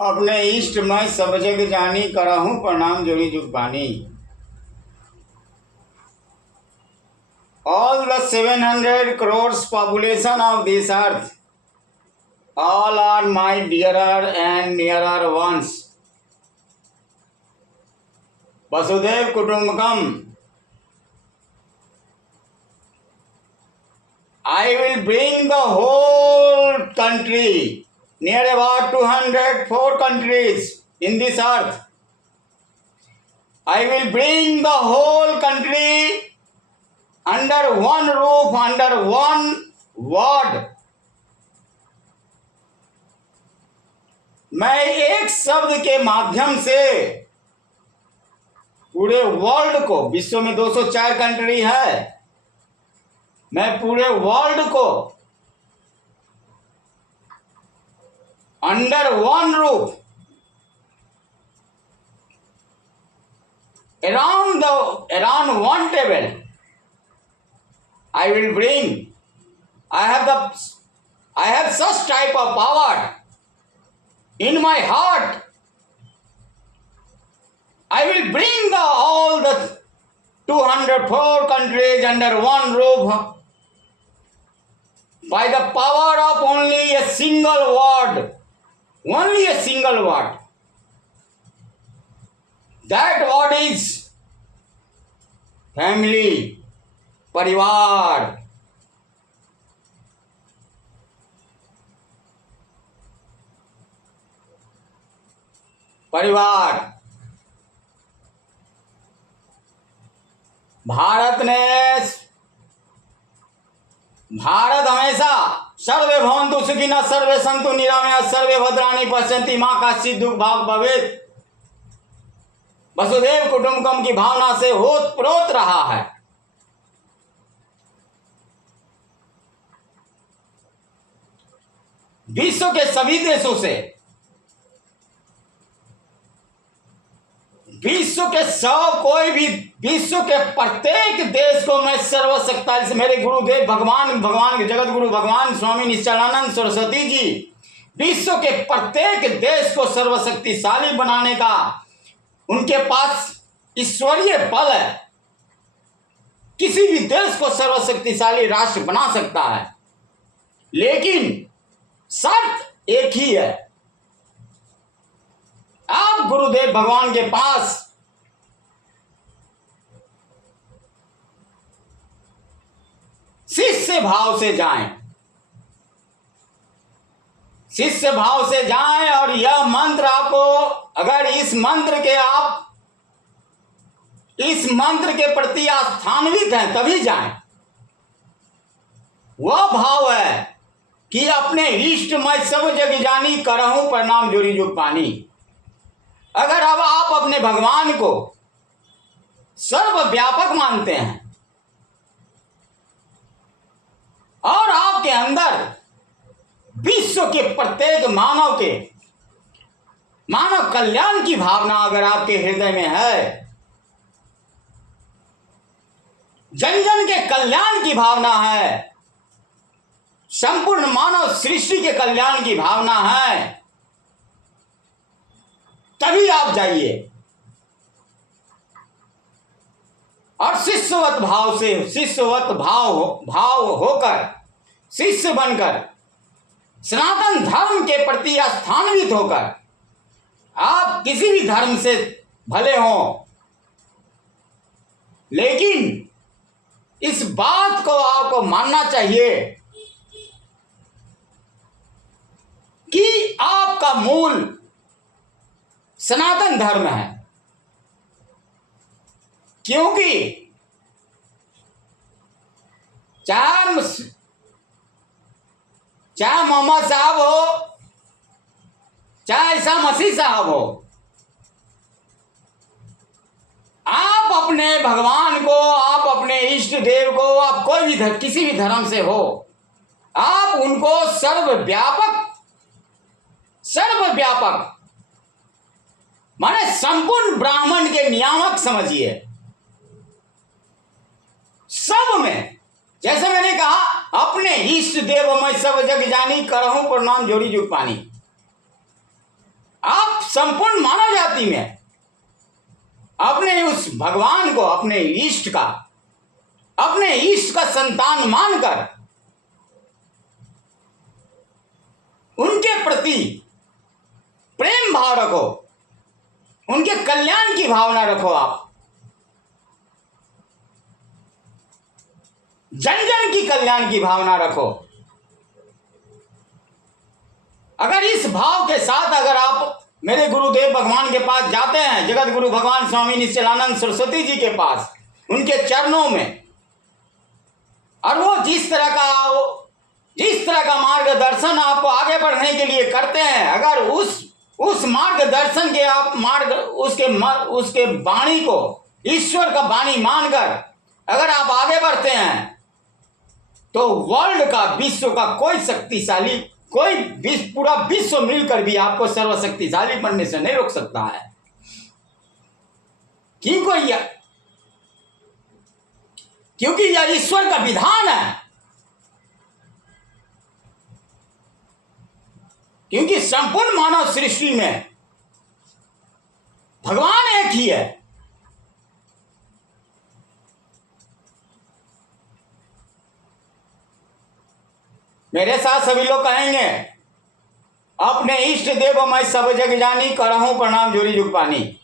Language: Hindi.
अपने इष्ट मैं सब जग जानी, करहूँ प्रणाम जोड़ी जुग बानी। All the 700 crores population of this earth, all are my dearer and nearer ones. Vasudev Kutumbakam. I will bring the whole country, near about 204 countries in this earth. I will bring the whole country under one roof, under one word. मैं एक शब्द के माध्यम से पूरे वर्ल्ड को, विश्व में 204 कंट्री है, मैं पूरे वर्ल्ड को under one roof, around one table, I will bring. I have such type of power in my heart. I will bring all the 204 countries under one roof by the power of only a single word. Only a single word. That word is family. परिवार। परिवार भारत हमेशा सर्वे भवन्तु सुखिनः सर्वे सन्तु निरामयाः सर्वे भद्राणि पश्यन्ति मां कश्चित् दुःख भाग् भवेत्। वसुदेव कुटुंबकम की भावना से होत प्रोत रहा है। विश्व के सभी देशों से, विश्व के प्रत्येक देश को मैं सर्वशक्ति से, मेरे गुरुदेव भगवान जगत गुरु भगवान स्वामी निश्चलानंद सरस्वती जी विश्व के प्रत्येक देश को सर्वशक्तिशाली बनाने का उनके पास ईश्वरीय बल है। किसी भी देश को सर्वशक्तिशाली राष्ट्र बना सकता है, लेकिन शर्त एक ही है। आप गुरुदेव भगवान के पास शिष्य भाव से जाएं, शिष्य भाव से जाएं, और यह मंत्र आपको, अगर इस मंत्र के प्रति आस्थान्वित हैं तभी जाएं। वह भाव है कि अपने इष्ट मैं सब जग जानी, करहूं प्रणाम जोड़ी जुग पानी। अगर अब आप अपने भगवान को सर्वव्यापक मानते हैं और आपके अंदर विश्व के प्रत्येक मानव कल्याण की भावना अगर आपके हृदय में है, जन जन के कल्याण की भावना है, संपूर्ण मानव सृष्टि के कल्याण की भावना है, तभी आप जाइए और शिष्यवत भाव होकर, शिष्य बनकर, सनातन धर्म के प्रति आस्थान्वित होकर, आप किसी भी धर्म से भले हों, लेकिन इस बात को आपको मानना चाहिए कि आपका मूल सनातन धर्म है। क्योंकि चाहे मोहम्मद साहब हो, चाहे ईसा मसीह साहब हो, आप अपने भगवान को, आप अपने इष्ट देव को, आप कोई भी किसी भी धर्म से हो, आप उनको सर्वव्यापक माने संपूर्ण ब्राह्मण के नियामक समझिए। सब में, जैसे मैंने कहा, अपने इष्ट देव मैं सब जग जानी, करहूं प्रणाम जोड़ी जुग पानी। आप संपूर्ण मानव जाति में अपने उस भगवान को, अपने इष्ट का संतान मानकर उनके प्रति प्रेम भाव रखो, उनके कल्याण की भावना रखो। आप जन जन की कल्याण की भावना रखो। अगर इस भाव के साथ अगर आप मेरे गुरुदेव भगवान के पास जाते हैं, जगत गुरु भगवान स्वामी निश्चलानंद सरस्वती जी के पास, उनके चरणों में, और वो जिस तरह का मार्गदर्शन आपको आगे बढ़ने के लिए करते हैं, अगर उस मार्गदर्शन के आप उसके वाणी को ईश्वर का वाणी मानकर अगर आप आगे बढ़ते हैं, तो वर्ल्ड का, विश्व का पूरा विश्व मिलकर भी आपको सर्वशक्तिशाली बनने से नहीं रोक सकता है। क्योंकि यह ईश्वर का विधान है। क्योंकि संपूर्ण मानव सृष्टि में भगवान एक ही है। मेरे साथ सभी लोग कहेंगे, अपने इष्ट देव मैं सब जग जानी, करहूं प्रणाम जोरी जुग पानी।